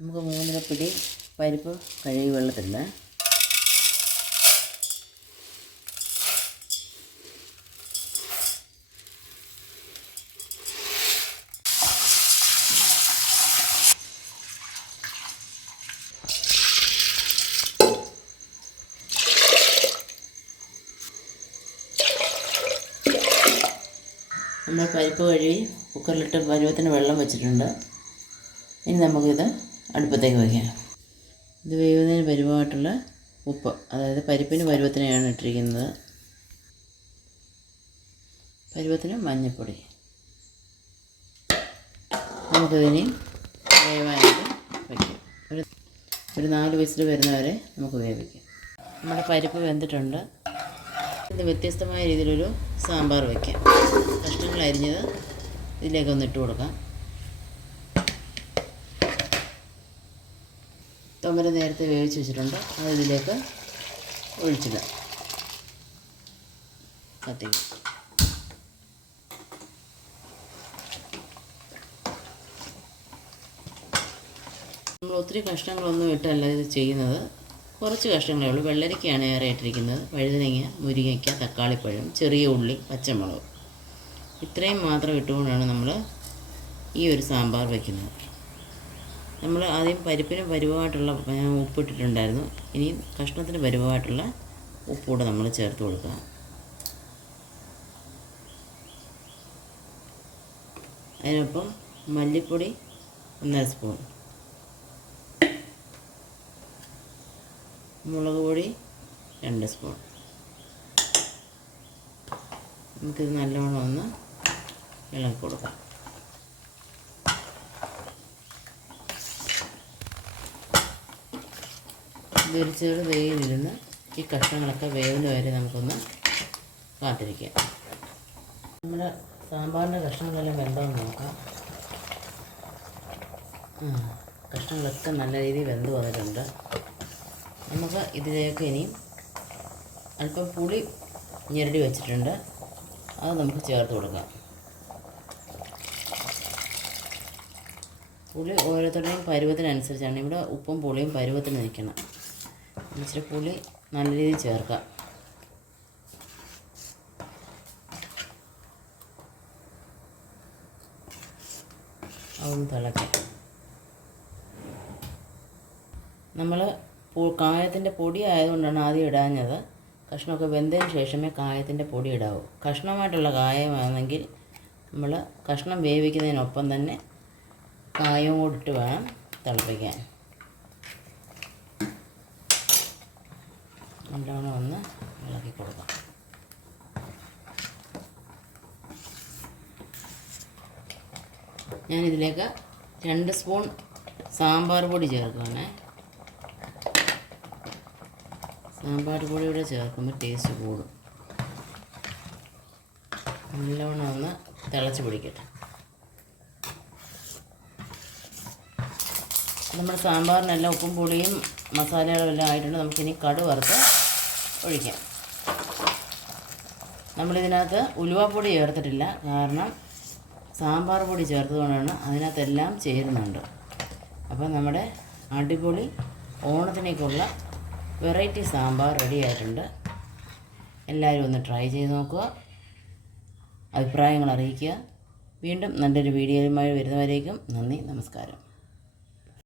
നമുക്ക് 3 പിടി പരിപ്പ് കഴുകി വെള്ളത്തിലിടാം. നമ്മൾ പരിപ്പ് കഴുകി കുക്കറിലിട്ട് പരുവത്തിന് വെള്ളം വെച്ചിട്ടുണ്ട്. ഇനി നമുക്കിത് അടുപ്പത്തേക്ക് വയ്ക്കാം. ഇത് വേവുന്നതിന് പരുവമായിട്ടുള്ള ഉപ്പ്, അതായത് പരിപ്പിന് പരുവത്തിനെയാണ് ഇട്ടിരിക്കുന്നത്. പരുവത്തിന് മഞ്ഞൾപ്പൊടി. നമുക്കിതിനി വേവാനായിട്ട് വയ്ക്കാം. ഒരു 4 വിസിൽ വരുന്നവരെ നമുക്ക് വേവിക്കാം. നമ്മുടെ പരിപ്പ് വെന്തിട്ടുണ്ട്. ഇത് വ്യത്യസ്തമായ രീതിയിലൊരു സാമ്പാർ വയ്ക്കാം. കഷ്ണങ്ങൾ അരിഞ്ഞത് ഇതിലേക്കൊന്ന് ഇട്ട് കൊടുക്കാം. തോമര നേരത്തെ വേവിച്ച് വെച്ചിട്ടുണ്ട്, അത് ഇതിലേക്ക് ഒഴിച്ചിടാം. കത്തിക്കും. നമ്മൾ ഒത്തിരി കഷ്ണങ്ങളൊന്നും ഇട്ടല്ല ഇത് ചെയ്യുന്നത്. കുറച്ച് കഷ്ണങ്ങളേ ഉള്ളൂ. വെള്ളരിക്കയാണ് ഏറെ ഇട്ടിരിക്കുന്നത്. വഴുതനങ്ങ, മുരിങ്ങയ്ക്ക, തക്കാളിപ്പഴം, ചെറിയ ഉള്ളി, പച്ചമുളക്, ഇത്രയും മാത്രം ഇട്ടുകൊണ്ടാണ് നമ്മൾ ഈ ഒരു സാമ്പാർ വയ്ക്കുന്നത്. നമ്മൾ ആദ്യം പരിപ്പിന് പരുവമായിട്ടുള്ള ഉപ്പിട്ടിട്ടുണ്ടായിരുന്നു. ഇനി കഷ്ണത്തിന് പരുവമായിട്ടുള്ള ഉപ്പൂടെ നമ്മൾ ചേർത്ത് കൊടുക്കുക. അതിനൊപ്പം മല്ലിപ്പൊടി 1.5 സ്പൂൺ, മുളക് പൊടി 2 സ്പൂൺ. നമുക്കിത് നല്ലോണം ഒന്ന് ഇളക്കി കൊടുക്കാം. ചെറു തീയിലിരുന്ന് ഈ കഷ്ണങ്ങളൊക്കെ വേവുന്ന വരെ നമുക്കൊന്ന് കാത്തിരിക്കാം. നമ്മുടെ സാമ്പാറിൻ്റെ കഷ്ണങ്ങളെല്ലാം വെന്തോന്ന് നോക്കാം. കഷ്ണങ്ങളൊക്കെ നല്ല രീതിയിൽ വെന്ത് വന്നിട്ടുണ്ട്. നമുക്ക് ഇതിലേക്ക് ഇനിയും അല്പം പുളി ഞെരടി വെച്ചിട്ടുണ്ട്, അത് നമുക്ക് ചേർത്ത് കൊടുക്കാം. പുളി ഓരോരുത്തരുടെയും പരുവത്തിനനുസരിച്ചാണ്. ഇവിടെ ഉപ്പും പുളിയും പരുവത്തിന് നിൽക്കണം. ഇച്ചിരി പുളി നല്ല രീതിയിൽ ചേർക്കാം. അതൊന്ന് തിളക്കാം. നമ്മൾ കായത്തിൻ്റെ പൊടി ആയതുകൊണ്ടാണ് ആദ്യം ഇടാഞ്ഞത്. കഷ്ണമൊക്കെ വെന്തതിന് ശേഷമേ കായത്തിൻ്റെ പൊടി ഇടാവൂ. കഷ്ണമായിട്ടുള്ള കായമാണെങ്കിൽ നമ്മൾ കഷ്ണം വേവിക്കുന്നതിനൊപ്പം തന്നെ കായവും കൂടി ഇട്ട് വേണം തിളപ്പിക്കാൻ. നല്ലോണം ഒന്ന് ഇളക്കി കൊടുക്കാം. ഞാനിതിലേക്ക് 2 സ്പൂൺ സാമ്പാർ പൊടി ചേർക്കുകയാണ്. സാമ്പാർ പൊടിയുടെ ചേർക്കുമ്പോൾ ടേസ്റ്റ് കൂടും. നല്ലോണം ഒന്ന് തിളച്ച് പിടിക്കട്ടെ. നമ്മുടെ സാമ്പാറിനെല്ലാം ഉപ്പും പുളിയും മസാലകളും എല്ലാം ആയിട്ടുണ്ട്. നമുക്കിനി കടുക് വറുത്ത് ഒഴിക്കാം. നമ്മളിതിനകത്ത് ഉലുവാപ്പൊടി ചേർത്തിട്ടില്ല, കാരണം സാമ്പാർ പൊടി ചേർത്തതുകൊണ്ടാണ് അതിനകത്തെല്ലാം ചേരുന്നുണ്ട്. അപ്പോൾ നമ്മുടെ അടിപൊളി ഓണത്തിനേക്കുള്ള വെറൈറ്റി സാമ്പാർ റെഡി ആയിട്ടുണ്ട്. എല്ലാവരും ഒന്ന് ട്രൈ ചെയ്ത് നോക്കുക, അഭിപ്രായങ്ങൾ അറിയിക്കുക. വീണ്ടും നല്ലൊരു വീഡിയോയുമായി വരുന്നവരേക്കും നന്ദി, നമസ്കാരം.